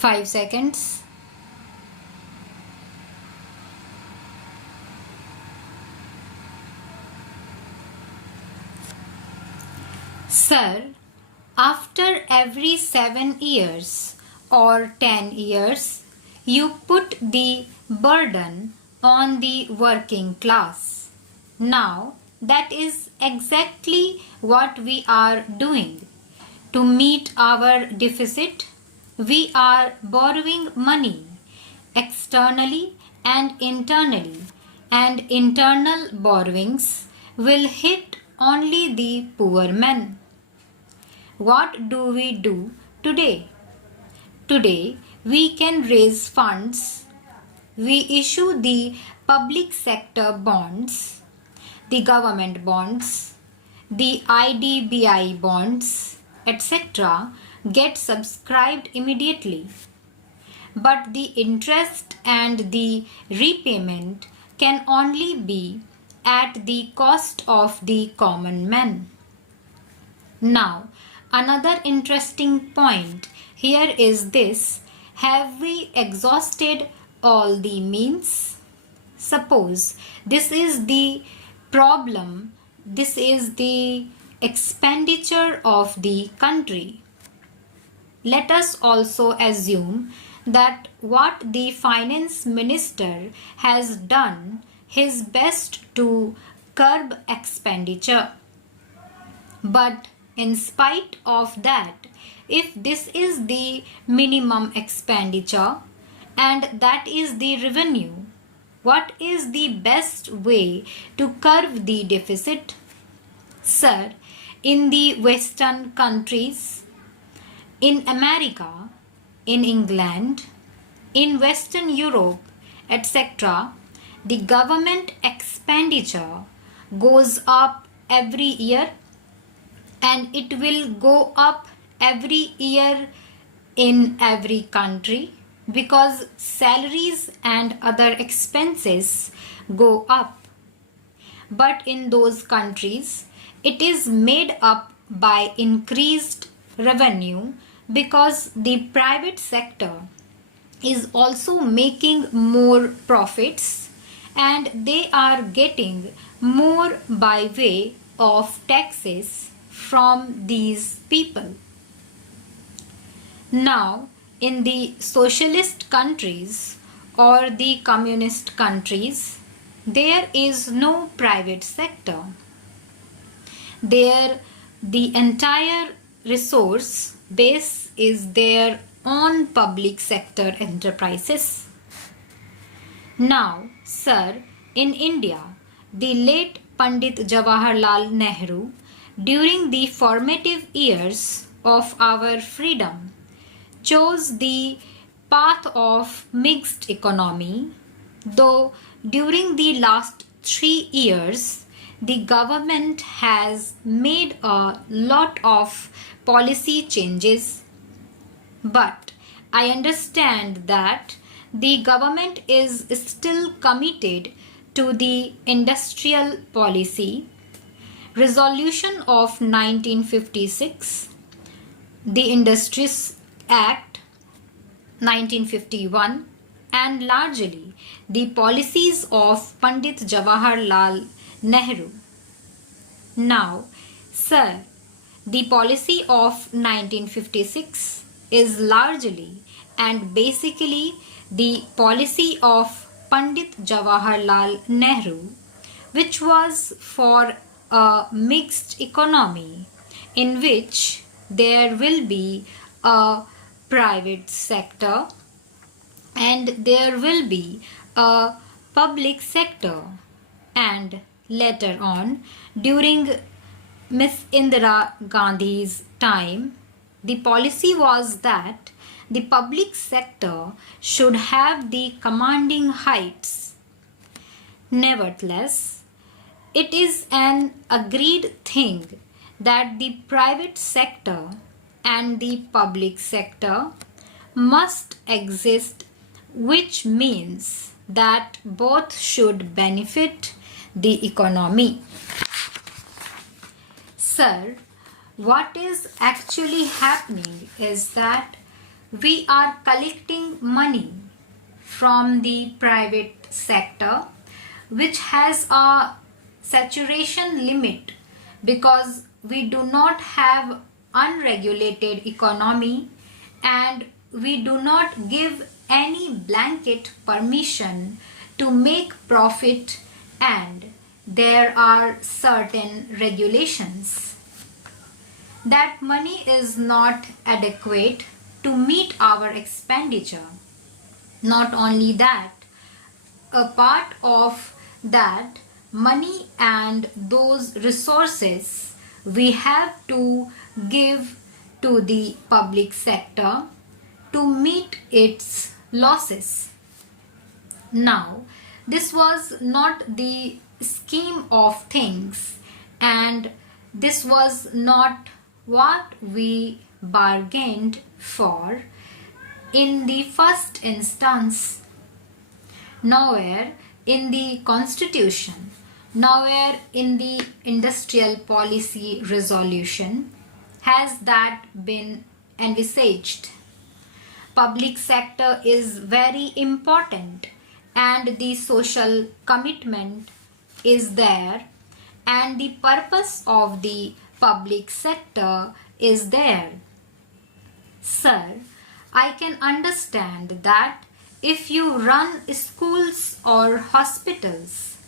5 seconds. Sir, after every 7 years or 10 years, you put the burden on the working class. Now, that is exactly what we are doing. To meet our deficit, we are borrowing money externally and internally, and internal borrowings will hit only the poor men. What do we do today? Today, we can raise funds. We issue the public sector bonds, the government bonds, the IDBI bonds, etc. get subscribed immediately. But the interest and the repayment can only be at the cost of the common man. Now, another interesting point here is this: have we exhausted all the means? Suppose this is the problem, this is the expenditure of the country. Let us also assume that what the finance minister has done his best to curb expenditure. But in spite of that, if this is the minimum expenditure and that is the revenue, what is the best way to curb the deficit? Sir, in the Western countries, in America, in England, in Western Europe, etc., the government expenditure goes up every year, and it will go up every year in every country because salaries and other expenses go up. But in those countries, it is made up by increased revenue because the private sector is also making more profits, and they are getting more by way of taxes from these people. Now, in the socialist countries or the communist countries, there is no private sector. There, the entire resource base is their own public sector enterprises. Now, sir, in India, the late Pandit Jawaharlal Nehru, during the formative years of our freedom, chose the path of mixed economy, though during the last 3 years, the government has made a lot of policy changes. But I understand that the government is still committed to the industrial policy, resolution of 1956, the Industries Act 1951, and largely the policies of Pandit Jawaharlal Nehru. Now, sir, the policy of 1956 is largely and basically the policy of Pandit Jawaharlal Nehru, which was for a mixed economy in which there will be a private sector and there will be a public sector. And later on, during Miss Indira Gandhi's time, the policy was that the public sector should have the commanding heights. Nevertheless, it is an agreed thing that the private sector and the public sector must exist, which means that both should benefit the economy. Sir, what is actually happening is that we are collecting money from the private sector, which has a saturation limit because we do not have unregulated economy and we do not give any blanket permission to make profit, and there are certain regulations. That money is not adequate to meet our expenditure. Not only that, a part of that money and those resources we have to give to the public sector to meet its losses. Now, this was not the scheme of things, and this was not what we bargained for in the first instance. Nowhere in the Constitution, nowhere in the Industrial Policy Resolution has that been envisaged. Public sector is very important and the social commitment is there and the purpose of the public sector is there. Sir, I can understand that if you run schools or hospitals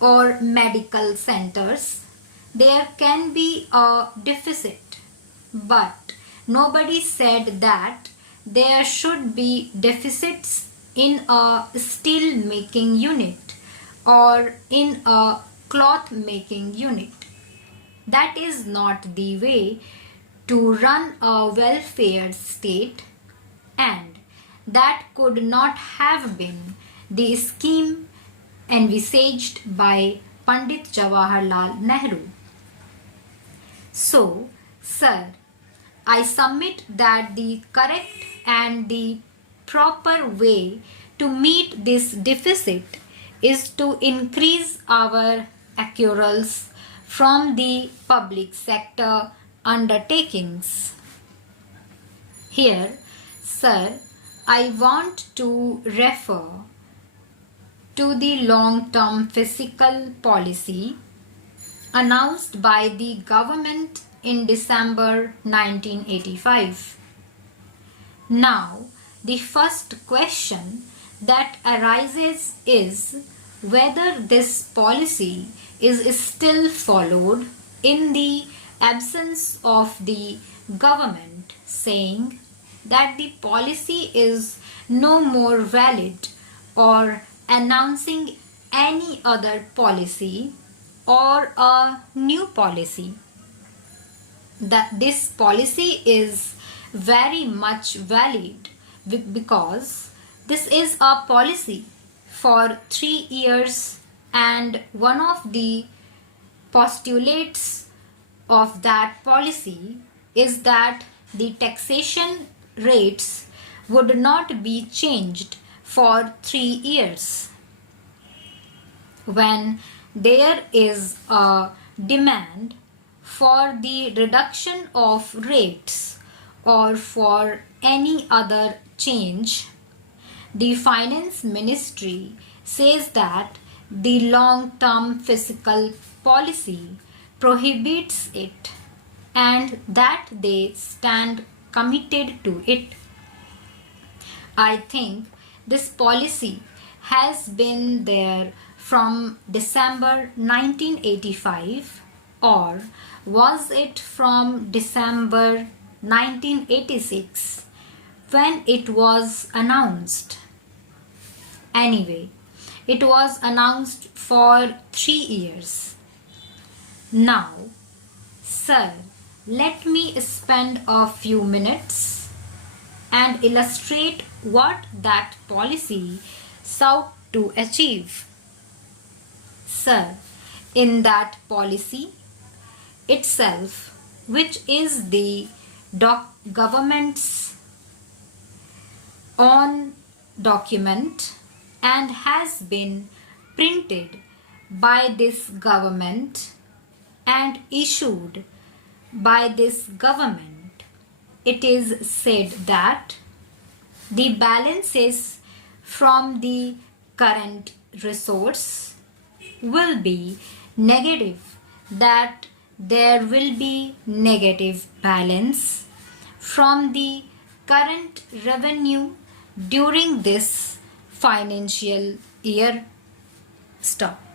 or medical centers, there can be a deficit. But nobody said that there should be deficits in a steel making unit or in a cloth making unit. That is not the way to run a welfare state, and that could not have been the scheme envisaged by Pandit Jawaharlal Nehru. So, sir, I submit that the correct and the proper way to meet this deficit is to increase our accruals from the public sector undertakings. Here, sir, I want to refer to the long-term fiscal policy announced by the government in December 1985. Now, the first question that arises is whether this policy is still followed in the absence of the government saying that the policy is no more valid or announcing any other policy or a new policy. That this policy is very much valid because this is a policy for 3 years, and one of the postulates of that policy is that the taxation rates would not be changed for 3 years. When there is a demand for the reduction of rates or for any other change, the Finance Ministry says that the long-term fiscal policy prohibits it and that they stand committed to it. I think this policy has been there from December 1985, or was it from December 1986 when it was announced? Anyway, it was announced for 3 years. Now, sir, let me spend a few minutes and illustrate what that policy sought to achieve. Sir, in that policy itself, which is the government's own document and has been printed by this government and issued by this government, it is said that the balances from the current resource will be negative, that there will be negative balance from the current revenue during this financial year. Stop.